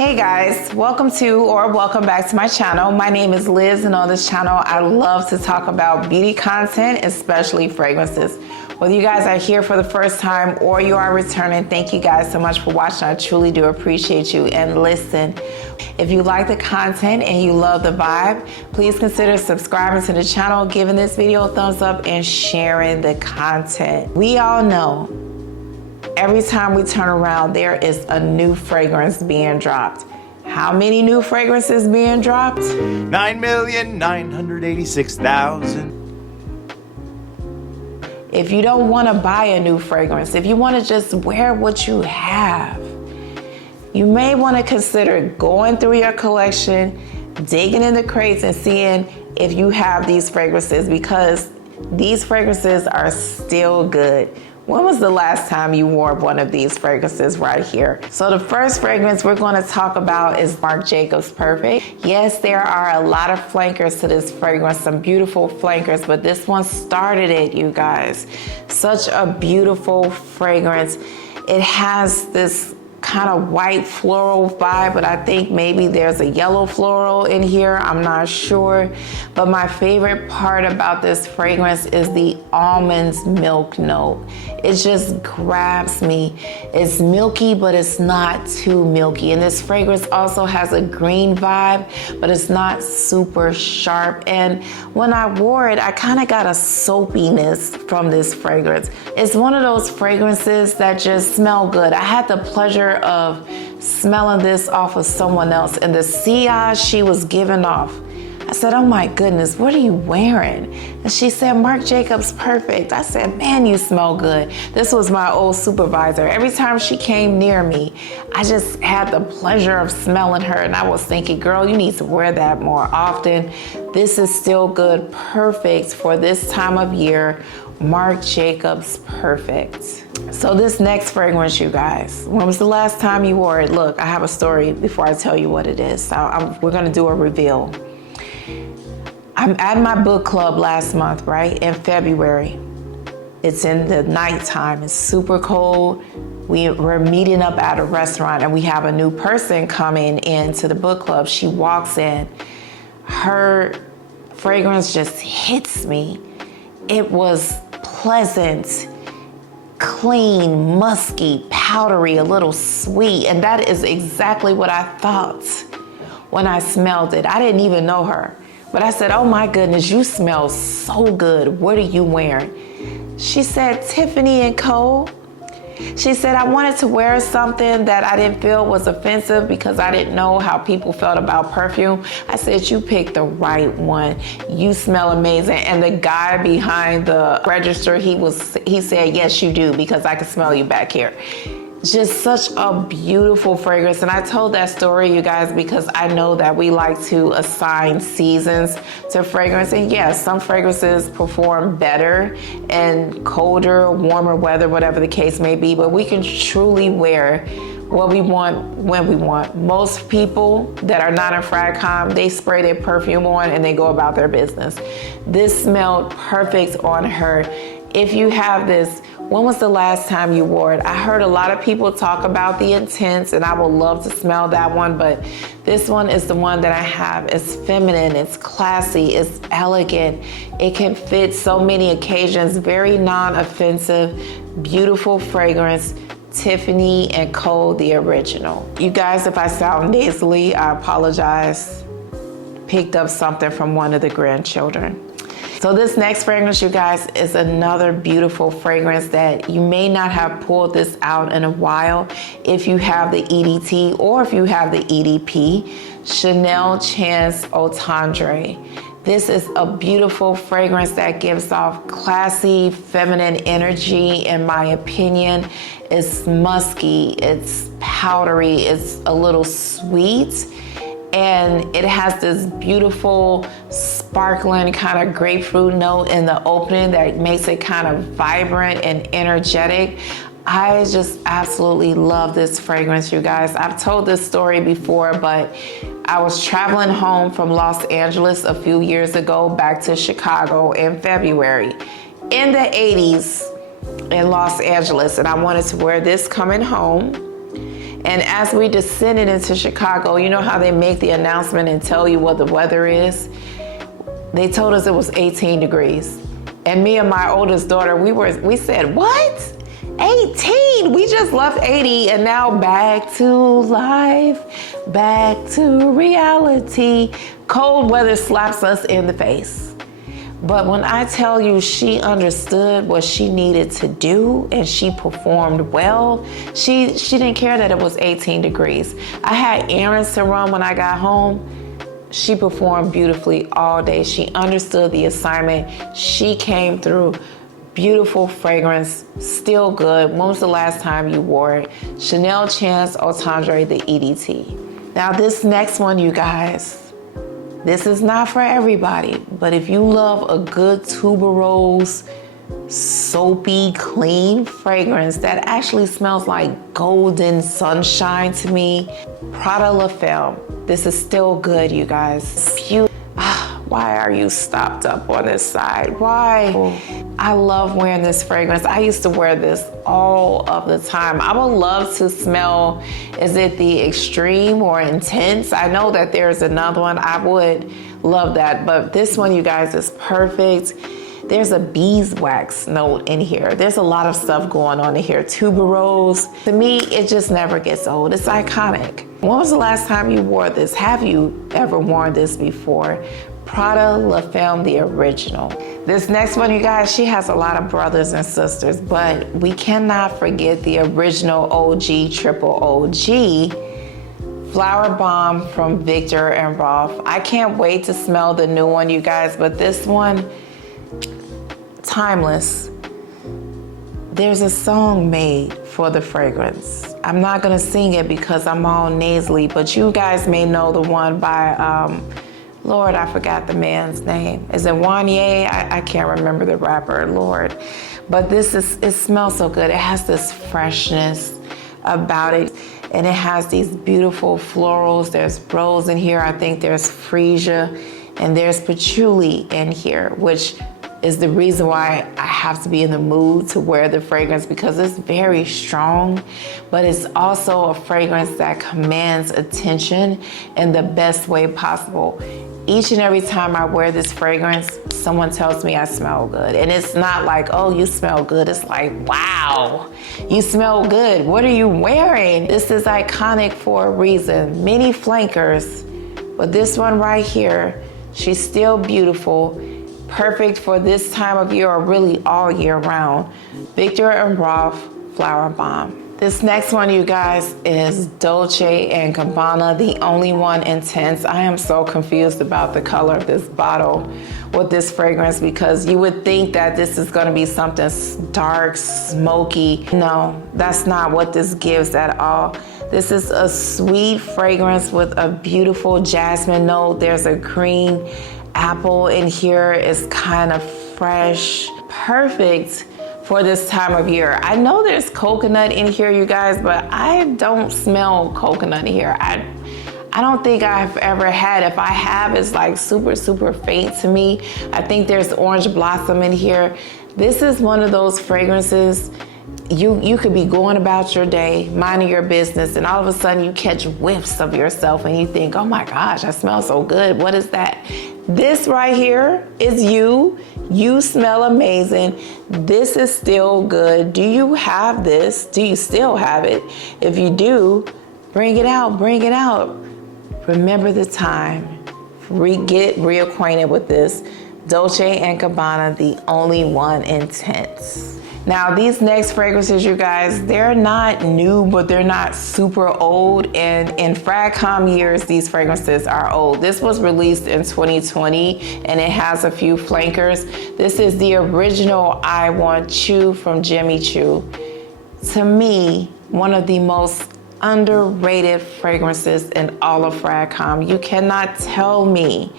Hey guys, welcome back to my channel. My name is Liz, and on this channel I love to talk about beauty content, especially fragrances. Whether you guys are here for the first time or you are returning, thank you guys so much for watching. I truly do appreciate you. And listen, if you like the content and you love the vibe, please consider subscribing to the channel, giving this video a thumbs up, and sharing the content. We all know every time we turn around, there is a new fragrance being dropped. How many new fragrances being dropped? 9,986,000. If you don't want to buy a new fragrance, if you want to just wear what you have, you may want to consider going through your collection, digging in the crates and seeing if you have these fragrances, because these fragrances are still good. When was the last time you wore one of these fragrances right here? So the first fragrance we're going to talk about is Marc Jacobs Perfect. Yes, there are a lot of flankers to this fragrance, some beautiful flankers, but this one started it, you guys. Such a beautiful fragrance. It has this kind of white floral vibe, but I think maybe there's a yellow floral in here. I'm not sure. But my favorite part about this fragrance is the almonds milk note. It just grabs me. It's milky, but it's not too milky. And this fragrance also has a green vibe, but it's not super sharp. And when I wore it, I kind of got a soapiness from this fragrance. It's one of those fragrances that just smell good. I had the pleasure of smelling this off of someone else, and the sillage she was giving off, I said, oh my goodness, what are you wearing? And she said, Marc Jacobs Perfect. I said, man, you smell good. This was my old supervisor. Every time she came near me, I just had the pleasure of smelling her, and I was thinking, girl, you need to wear that more often. This is still good, perfect for this time of year. Marc Jacobs Perfect. So this next fragrance, you guys, when was the last time you wore it? Look, I have a story before I tell you what it is. So we're gonna do a reveal. I'm at my book club last month, right, in February. It's in the nighttime, it's super cold. We're meeting up at a restaurant, and we have a new person coming into the book club. She walks in, her fragrance just hits me. It was pleasant, clean, musky, powdery, a little sweet, and that is exactly what I thought when I smelled it. I didn't even know her, but I said, oh my goodness, you smell so good. What are you wearing? She said, Tiffany Co. She said, I wanted to wear something that I didn't feel was offensive because I didn't know how people felt about perfume. I said, you picked the right one. You smell amazing. And the guy behind the register, he said, yes, you do, because I can smell you back here. Just such a beautiful fragrance. And I told that story, you guys, because I know that we like to assign seasons to fragrance. And yes, some fragrances perform better in colder, warmer weather, whatever the case may be, but we can truly wear what we want when we want. Most people that are not in Fragcom, they spray their perfume on and they go about their business. This smelled perfect on her. If you have this, when was the last time you wore it? I heard a lot of people talk about the Intense, and I would love to smell that one, but this one is the one that I have. It's feminine, it's classy, it's elegant. It can fit so many occasions, very non-offensive, beautiful fragrance. Tiffany Co, the original. You guys, if I sound nasally, I apologize. Picked up something from one of the grandchildren. So this next fragrance, you guys, is another beautiful fragrance that you may not have pulled this out in a while if you have the EDT or if you have the EDP, Chanel Chance Eau Tendre. This is a beautiful fragrance that gives off classy, feminine energy, in my opinion. It's musky, it's powdery, it's a little sweet. And it has this beautiful, sparkling kind of grapefruit note in the opening that makes it kind of vibrant and energetic. I just absolutely love this fragrance, you guys. I've told this story before, but I was traveling home from Los Angeles a few years ago back to Chicago in February in the 80s in Los Angeles, and I wanted to wear this coming home. And as we descended into Chicago, you know how they make the announcement and tell you what the weather is? They told us it was 18 degrees. And me and my oldest daughter, we said, what? 18? We just left 80 and now back to life, back to reality. Cold weather slaps us in the face. But when I tell you she understood what she needed to do and she performed well, she didn't care that it was 18 degrees. I had errands to run when I got home. She performed beautifully all day. She understood the assignment. She came through. Beautiful fragrance, still good. When was the last time you wore it? Chanel Chance Eau Tendre, the EDT. Now this next one, you guys, this is not for everybody, but if you love a good tuberose, soapy, clean fragrance that actually smells like golden sunshine to me, Prada Le Femme. This is still good, you guys. Why are you stopped up on this side? Why? I love wearing this fragrance. I used to wear this all of the time. I would love to smell, is it the extreme or intense? I know that there's another one. I would love that, but this one, you guys, is perfect. There's a beeswax note in here. There's a lot of stuff going on in here. Tuberose. To me, it just never gets old. It's iconic. When was the last time you wore this? Have you ever worn this before? Prada Le Femme, the original. This next one, you guys, she has a lot of brothers and sisters, but we cannot forget the original OG, triple OG, Flower Bomb from Viktor and Rolf. I can't wait to smell the new one, you guys, but this one, timeless. There's a song made for the fragrance. I'm not gonna sing it because I'm all nasally, but you guys may know the one by, Lord, I forgot the man's name. Is it Wanye? I can't remember the rapper, Lord. But it smells so good. It has this freshness about it. And it has these beautiful florals. There's rose in here. I think there's freesia. And there's patchouli in here, which is the reason why I have to be in the mood to wear the fragrance, because it's very strong, but it's also a fragrance that commands attention in the best way possible. Each and every time I wear this fragrance, someone tells me I smell good. And it's not like, oh, you smell good. It's like, wow, you smell good. What are you wearing? This is iconic for a reason. Many flankers, but this one right here, she's still beautiful. Perfect for this time of year, or really all year round. Viktor and Rolf Flower Bomb. This next one, you guys, is Dolce & Gabbana, the only one intense. I am so confused about the color of this bottle with this fragrance, because you would think that this is gonna be something dark, smoky. No, that's not what this gives at all. This is a sweet fragrance with a beautiful jasmine note. There's a green apple in here. Is kind of fresh, perfect for this time of year. I know there's coconut in here, you guys, but I don't smell coconut here. I don't think I've ever had. If I have, it's like super, super faint to me. I think there's orange blossom in here. This is one of those fragrances, you could be going about your day, minding your business, and all of a sudden you catch whiffs of yourself and you think, oh my gosh, I smell so good. What is that? This right here is you. You smell amazing. This is still good. Do you have this? Do you still have it? If you do, bring it out, bring it out. Remember the time. Get reacquainted with this. Dolce & Gabbana, the only one intense. Now these next fragrances, you guys, they're not new, but they're not super old. And in FragCom years, these fragrances are old. This was released in 2020 and it has a few flankers. This is the original I Want Choo from Jimmy Choo. To me, one of the most underrated fragrances in all of FragCom. You cannot tell me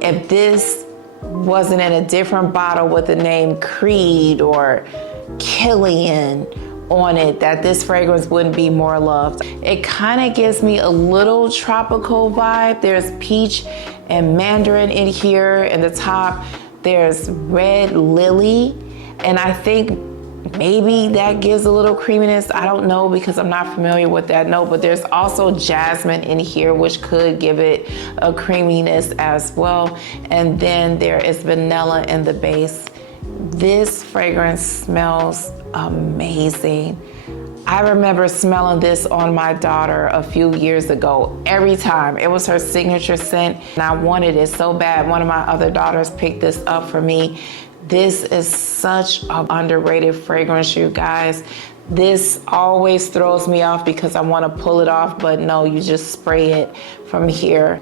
if this wasn't in a different bottle with the name Creed or Killian on it, that this fragrance wouldn't be more loved. It kind of gives me a little tropical vibe. There's peach and mandarin in here. In the top, there's red lily. And I think Maybe that gives a little creaminess. I don't know because I'm not familiar with that note, but there's also jasmine in here, which could give it a creaminess as well. And then there is vanilla in the base. This fragrance smells amazing. I remember smelling this on my daughter a few years ago. Every time, it was her signature scent, and I wanted it so bad. One of my other daughters picked this up for me. This is such an underrated fragrance, you guys. This always throws me off because I want to pull it off, but no, you just spray it from here.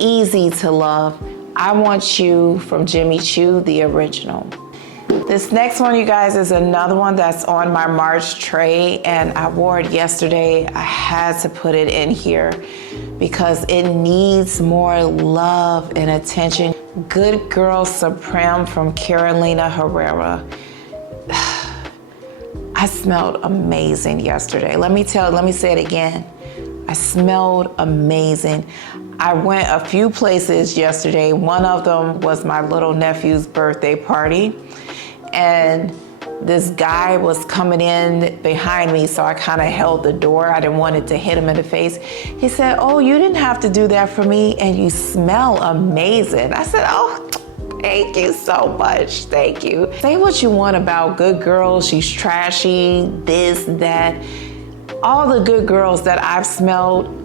Easy to love. I Want You from Jimmy Choo, the original. This next one, you guys, is another one that's on my March tray, and I wore it yesterday. I had to put it in here because it needs more love and attention. Good Girl Supreme from Carolina Herrera. I smelled amazing yesterday. Let me say it again. I smelled amazing. I went a few places yesterday. One of them was my little nephew's birthday party. And this guy was coming in behind me, so I kind of held the door. I didn't want it to hit him in the face. He said, "Oh, you didn't have to do that for me, and you smell amazing." I said, "Oh, thank you so much, thank you." Say what you want about Good Girl, she's trashy, this, that. All the good girls that I've smelled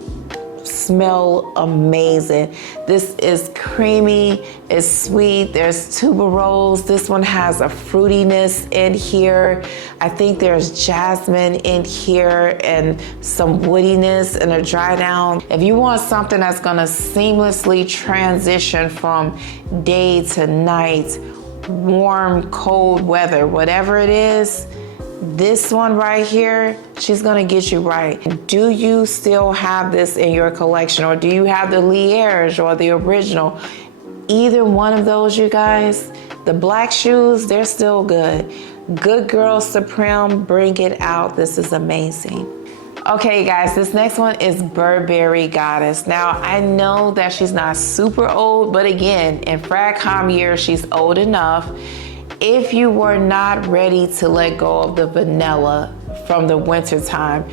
smell amazing. This is creamy, it's sweet, there's tuberose. This one has a fruitiness in here. I think there's jasmine in here and some woodiness and a dry down. If you want something that's gonna seamlessly transition from day to night, warm, cold weather, whatever it is, this one right here, she's gonna get you right. Do you still have this in your collection, or do you have the Liège or the original? Either one of those, you guys. The black shoes, they're still good. Good Girl Supreme, bring it out. This is amazing. Okay, guys, this next one is Burberry Goddess. Now, I know that she's not super old, but again, in Fragcom years, she's old enough. If you were not ready to let go of the vanilla from the winter time,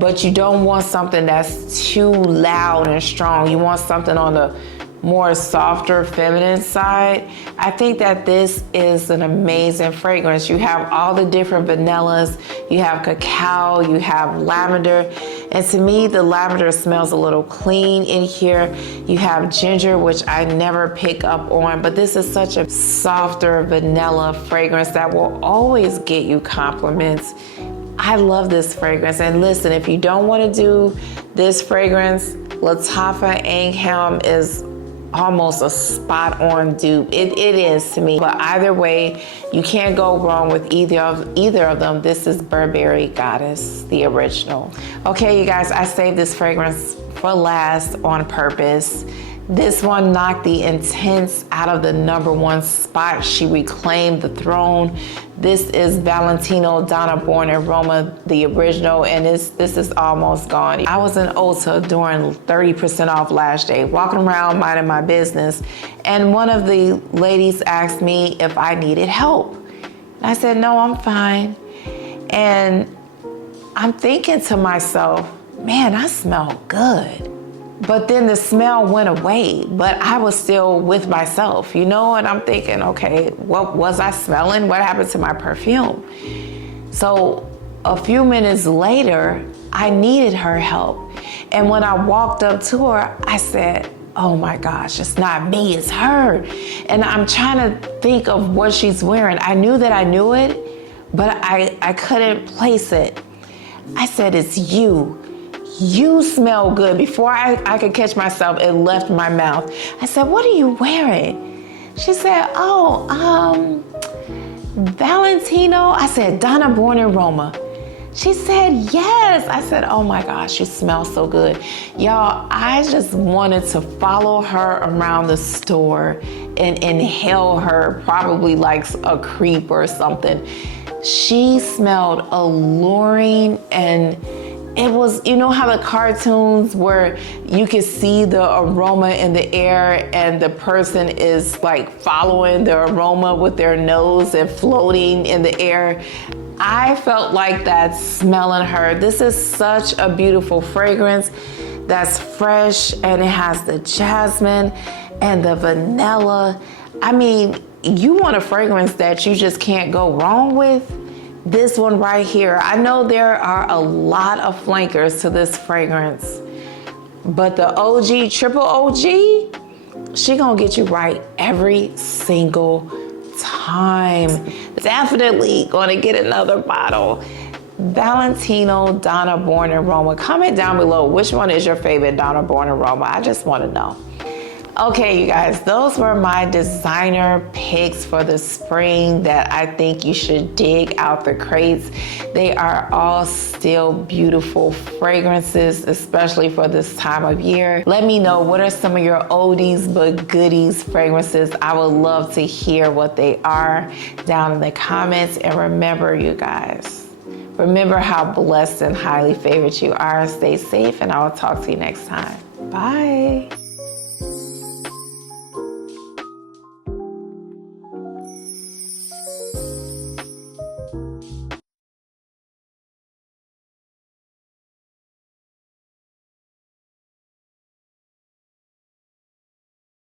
but you don't want something that's too loud and strong, you want something on the more softer feminine side, I think that this is an amazing fragrance. You have all the different vanillas, you have cacao, you have lavender, and to me the lavender smells a little clean in here. You have ginger, which I never pick up on, but this is such a softer vanilla fragrance that will always get you compliments. I love this fragrance, and listen, if you don't want to do this fragrance, Lattafa Angham is almost a spot-on dupe. It is to me. But either way, you can't go wrong with either of them. This is Burberry Goddess, the original. Okay, you guys, I saved this fragrance for last on purpose. This one knocked the Intense out of the #1 spot. She reclaimed the throne. This is Valentino, Donna born in Roma, the original, and this is almost gone. I was in Ulta during 30% off last day, walking around minding my business, and one of the ladies asked me if I needed help. I said, no, I'm fine. And I'm thinking to myself, man, I smell good. But then the smell went away, but I was still with myself, you know? And I'm thinking, okay, what was I smelling? What happened to my perfume? So a few minutes later, I needed her help. And when I walked up to her, I said, oh my gosh, it's not me, it's her. And I'm trying to think of what she's wearing. I knew that I knew it, but I couldn't place it. I said, it's you. You smell good. Before I could catch myself, it left my mouth. I said, what are you wearing? She said, Valentino. I said, Donna born in Roma. She said, yes. I said, oh my gosh, you smell so good. Y'all, I just wanted to follow her around the store and inhale her, probably like a creep or something. She smelled alluring, and it was, you know how the cartoons where you could see the aroma in the air and the person is like following the aroma with their nose and floating in the air? I felt like that smelling her. This is such a beautiful fragrance that's fresh, and it has the jasmine and the vanilla. I mean, you want a fragrance that you just can't go wrong with? This one right here. I know there are a lot of flankers to this fragrance, but the OG, triple OG, she gonna get you right every single time. Definitely gonna get another bottle. Valentino Donna Born in Roma. Comment down below which one is your favorite Donna Born in Roma. I just wanna know. Okay, you guys, those were my designer picks for the spring that I think you should dig out the crates. They are all still beautiful fragrances, especially for this time of year. Let me know, what are some of your oldies but goodies fragrances? I would love to hear what they are down in the comments. And remember, you guys, remember how blessed and highly favored you are. Stay safe, and I will talk to you next time. Bye.